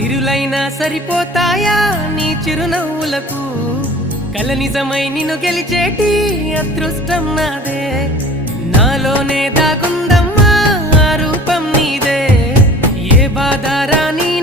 సిరులైనా సరిపోతాయా నీ చిరునవ్వులకు కల నిజమై నిన్ను గెలిచేటి అదృష్టం నాదే నాలోనే దాగుందమ్మా ఆ రూపం నీదే ఏ బాధ రాని